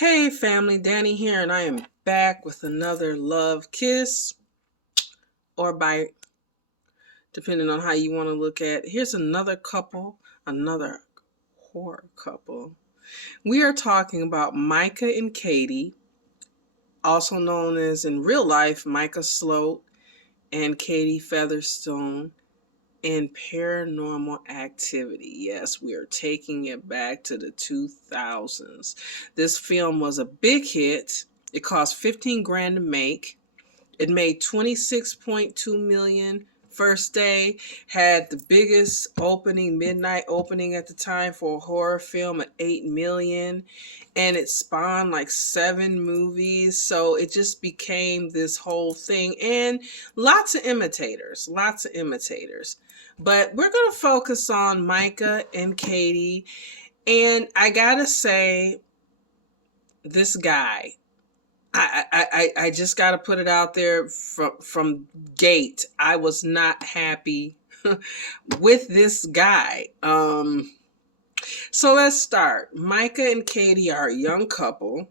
Hey family, Danny here, and I am back with another love kiss or bite, depending on how you want to look at it. Here's another couple, another horror couple. We are talking about Micah and Katie, also known as in real life Micah Sloat and Katie Featherstone, in Paranormal Activity. Yes, we are taking it back to the 2000s. This film was a big hit. It cost 15 grand to make. It made 26.2 million first day, had the biggest opening, midnight opening at the time for a horror film at 8 million, and it spawned like 7 movies. So it just became this whole thing, and lots of imitators, But we're going to focus on Micah and Katie, and I gotta say, this guy, I just got to put it out there from gate. I was not happy with this guy. So let's start. Micah and Katie are a young couple.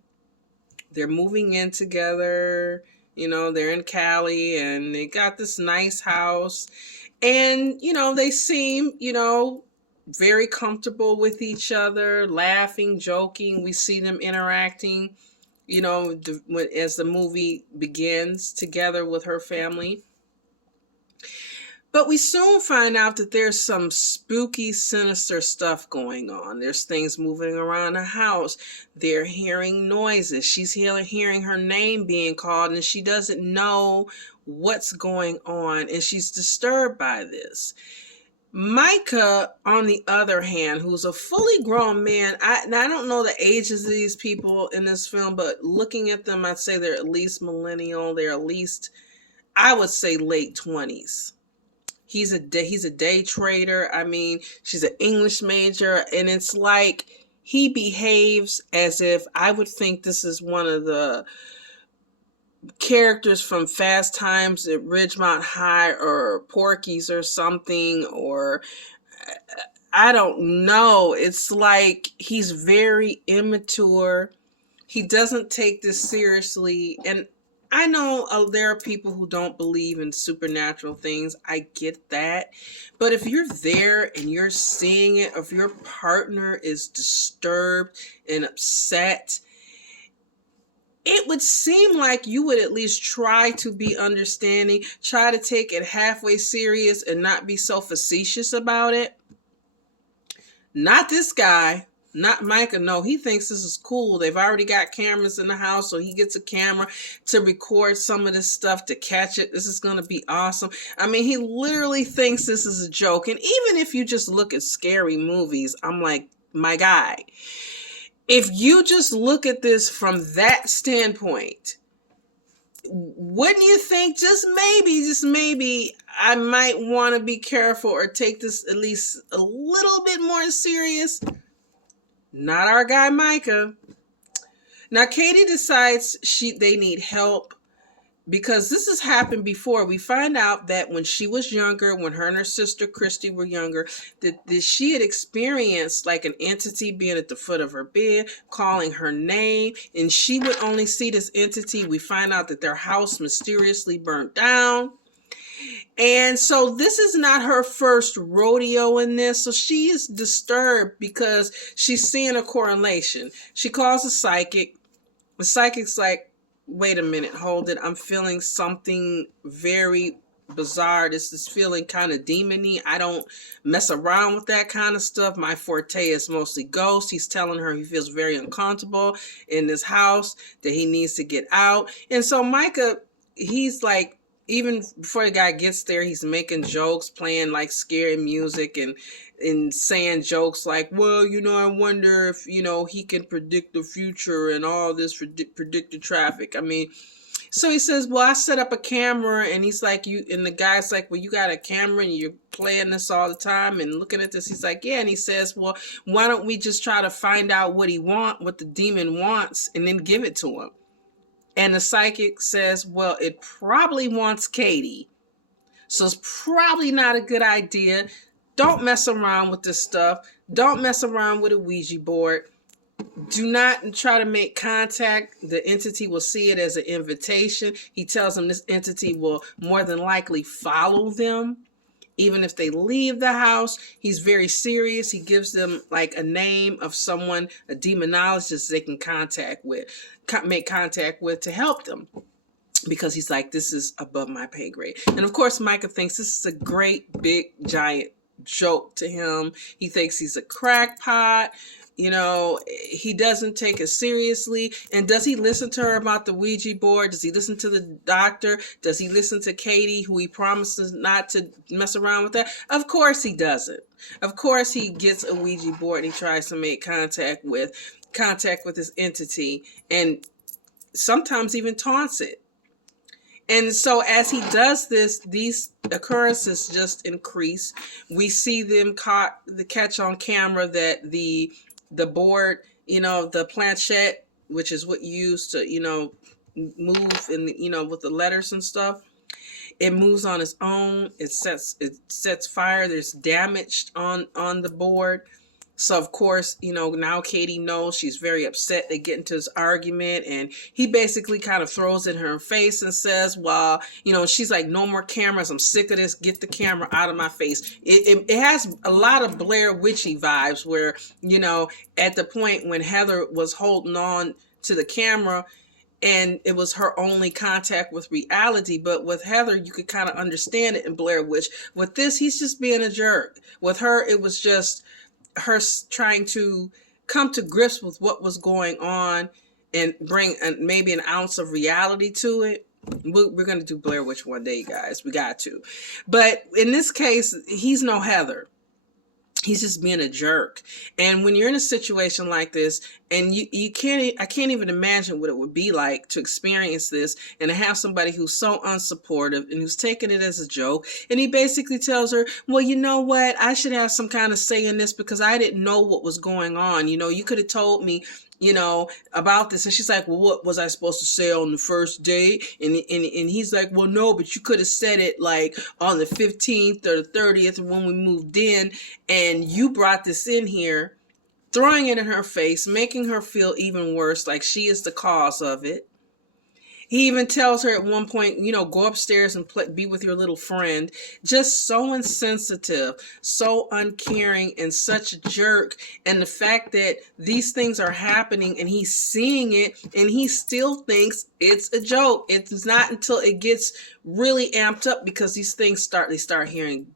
They're moving in together. They're in Cali and they got this nice house. And, they seem, very comfortable with each other, laughing, joking. We see them interacting as the movie begins together with her family. But we soon find out that there's some spooky, sinister stuff going on. There's things moving around the house. They're hearing noises. She's hearing her name being called, and she doesn't know what's going on, and she's disturbed by this. Micah, on the other hand, who's a fully grown man, I don't know the ages of these people in this film, but looking at them, I'd say they're at least millennial. They're at least, I would say, late 20s. He's a day trader. I mean, she's an English major, and it's like he behaves as if I would think this is one of the characters from Fast Times at Ridgemont High or Porky's or something, or I don't know. It's like he's very immature. He doesn't take this seriously. And I know there are people who don't believe in supernatural things. I get that. But if you're there and you're seeing it, if your partner is disturbed and upset, it would seem like you would at least try to be understanding, try to take it halfway serious and not be so facetious about it. Not this guy, not Micah. No, he thinks this is cool. They've already got cameras in the house, so he gets a camera to record some of this stuff, to catch it. This is going to be awesome. I mean, he literally thinks this is a joke. And even if you just look at scary movies, I'm like, my guy, if you just look at this from that standpoint, wouldn't you think just maybe I might want to be careful or take this at least a little bit more serious? Not our guy Micah. Now Katie decides they need help, because this has happened before. We find out that when she was younger, when her and her sister Christy were younger, that she had experienced like an entity being at the foot of her bed, calling her name, and she would only see this entity. We find out that their house mysteriously burnt down. And so this is not her first rodeo in this. So she is disturbed because she's seeing a correlation. She calls a psychic. The psychic's like, wait a minute, hold it. I'm feeling something very bizarre. This is feeling kind of demony. I don't mess around with that kind of stuff. My forte is mostly ghosts. He's telling her he feels very uncomfortable in this house, that he needs to get out. And so Micah, he's like, even before the guy gets there, he's making jokes, playing like scary music and saying jokes like, well, I wonder if, he can predict the future and all this predicted traffic. I mean, so he says, well, I set up a camera, and he's like, and the guy's like, well, you got a camera and you're playing this all the time and looking at this. He's like, yeah. And he says, well, why don't we just try to find out what the demon wants, and then give it to him? And the psychic says, well, it probably wants Katie. So it's probably not a good idea. Don't mess around with this stuff. Don't mess around with a Ouija board. Do not try to make contact. The entity will see it as an invitation. He tells them this entity will more than likely follow them even if they leave the house. He's very serious. He gives them like a name of someone, a demonologist they can make contact with to help them, because he's like, this is above my pay grade. And of course, Micah thinks this is a great, big, giant joke to him. He thinks he's a crackpot. You know, he doesn't take it seriously. And does he listen to her about the Ouija board? Does he listen to the doctor? Does he listen to Katie, who he promises not to mess around with that? Of course he doesn't. Of course he gets a Ouija board and he tries to make contact with this entity, and sometimes even taunts it. And so as he does this, these occurrences just increase. We see them catch on camera that the board, you know, the planchette, which is what you use to, you know, move and, you know, with the letters and stuff, it moves on its own. It sets fire. There's damage on the board. So, of course, you know, now Katie knows. She's very upset. They get into this argument, and he basically kind of throws it in her face and says, well, you know, she's like, no more cameras. I'm sick of this. Get the camera out of my face. It has a lot of Blair Witchy vibes where, you know, at the point when Heather was holding on to the camera, and it was her only contact with reality. But with Heather, you could kind of understand it in Blair Witch. With this, he's just being a jerk. With her, it was just her trying to come to grips with what was going on and bring maybe an ounce of reality to it. We're going to do Blair Witch one day, guys. We got to. But in this case, he's no Heather. He's just being a jerk. And when you're in a situation like this, and I can't even imagine what it would be like to experience this and to have somebody who's so unsupportive and who's taking it as a joke. And he basically tells her, well, you know what? I should have some kind of say in this because I didn't know what was going on. You know, you could have told me, you know, about this. And she's like, well, what was I supposed to say on the first day? And he's like, well, no, but you could have said it like on the 15th or the 30th when we moved in, and you brought this in here, throwing it in her face, making her feel even worse, like she is the cause of it. He even tells her at one point, you know, go upstairs and be with your little friend. Just so insensitive, so uncaring, and such a jerk. And the fact that these things are happening and he's seeing it and he still thinks it's a joke. It's not until it gets really amped up, because these things they start hearing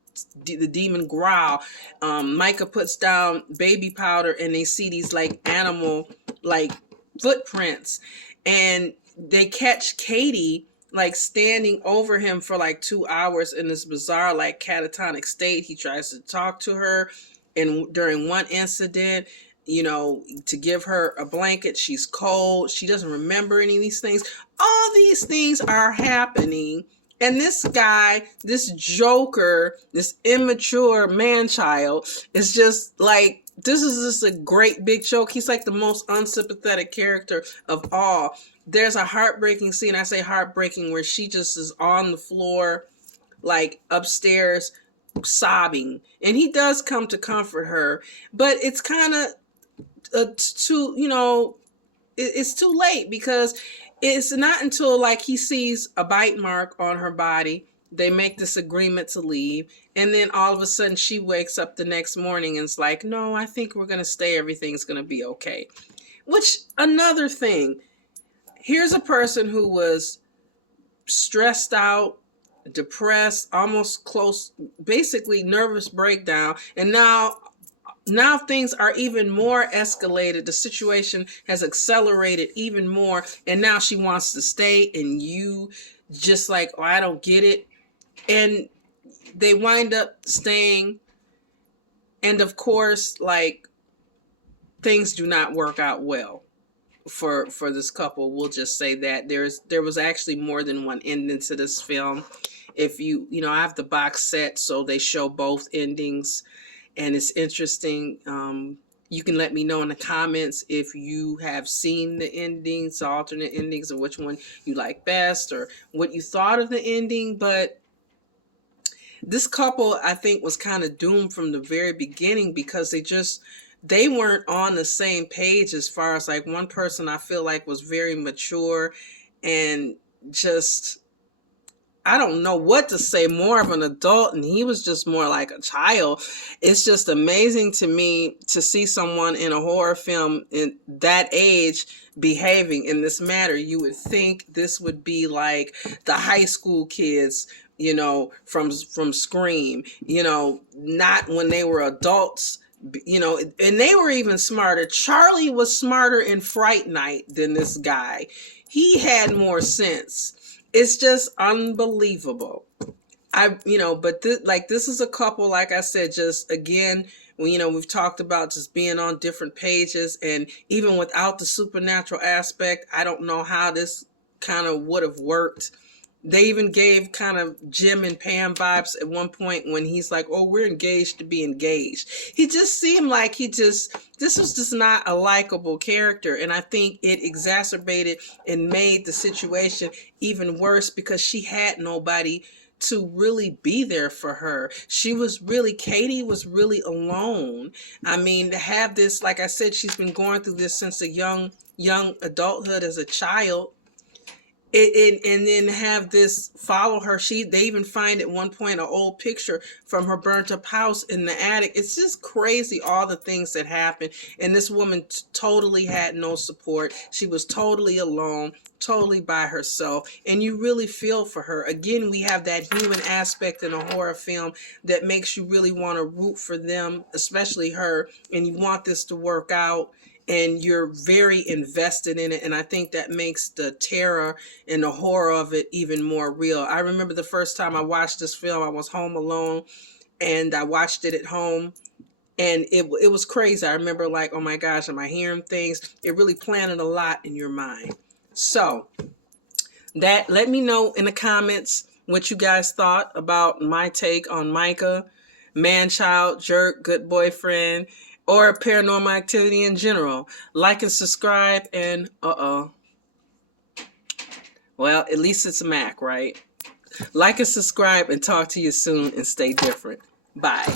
the demon growl. Micah puts down baby powder and they see these like animal like footprints, and they catch Katie like standing over him for like 2 hours in this bizarre like catatonic state. He tries to talk to her, and during one incident, you know, to give her a blanket, she's cold, she doesn't remember any of these things. All these things are happening, and this guy, this joker, this immature man-child is just like, this is just a great big joke. He's like the most unsympathetic character of all. There's a heartbreaking scene, I say heartbreaking, where she just is on the floor, like upstairs, sobbing. And he does come to comfort her, but it's kind of too, you know, it's too late, because it's not until like he sees a bite mark on her body, they make this agreement to leave. And then all of a sudden she wakes up the next morning and it's like, no, I think we're going to stay. Everything's going to be okay. Which, another thing, here's a person who was stressed out, depressed, almost close, basically nervous breakdown. And now things are even more escalated. The situation has accelerated even more. And now she wants to stay, and you just like, oh, I don't get it. And they wind up staying. And of course, like, things do not work out well for this couple. We'll just say that there was actually more than one ending to this film. If you know, I have the box set, so they show both endings, and it's interesting. You can let me know in the comments if you have seen the endings, the alternate endings, and which one you like best, or what you thought of the ending. But this couple, I think, was kind of doomed from the very beginning, because they just they weren't on the same page as far as like one person I feel like was very mature and just, I don't know what to say, more of an adult, and he was just more like a child. It's just amazing to me to see someone in a horror film in that age behaving in this manner. You would think this would be like the high school kids, you know, from Scream, you know, not when they were adults, you know, and they were even smarter. Charlie was smarter in Fright Night than this guy. He had more sense. It's just unbelievable. But this is a couple, like I said, just again, we've talked about just being on different pages, and even without the supernatural aspect, I don't know how this kind of would have worked. They even gave kind of Jim and Pam vibes at one point when he's like, oh, we're engaged to be engaged. He just seemed like this was just not a likable character. And I think it exacerbated and made the situation even worse because she had nobody to really be there for her. Katie was really alone. I mean, to have this, like I said, she's been going through this since a young adulthood as a child. And then have this follow her. They even find at one point an old picture from her burnt up house in the attic. It's just crazy, all the things that happened. And this woman totally had no support. She was totally alone, totally by herself. And you really feel for her. Again, we have that human aspect in a horror film that makes you really want to root for them, especially her. And you want this to work out. And you're very invested in it. And I think that makes the terror and the horror of it even more real. I remember the first time I watched this film, I was home alone and I watched it at home. And it was crazy. I remember like, oh my gosh, am I hearing things? It really planted a lot in your mind. So let me know in the comments what you guys thought about my take on Micah, man-child, jerk, good boyfriend, or Paranormal Activity in general. Like and subscribe, and well, at least it's a Mac, right? Like and subscribe, and talk to you soon, and stay different. Bye.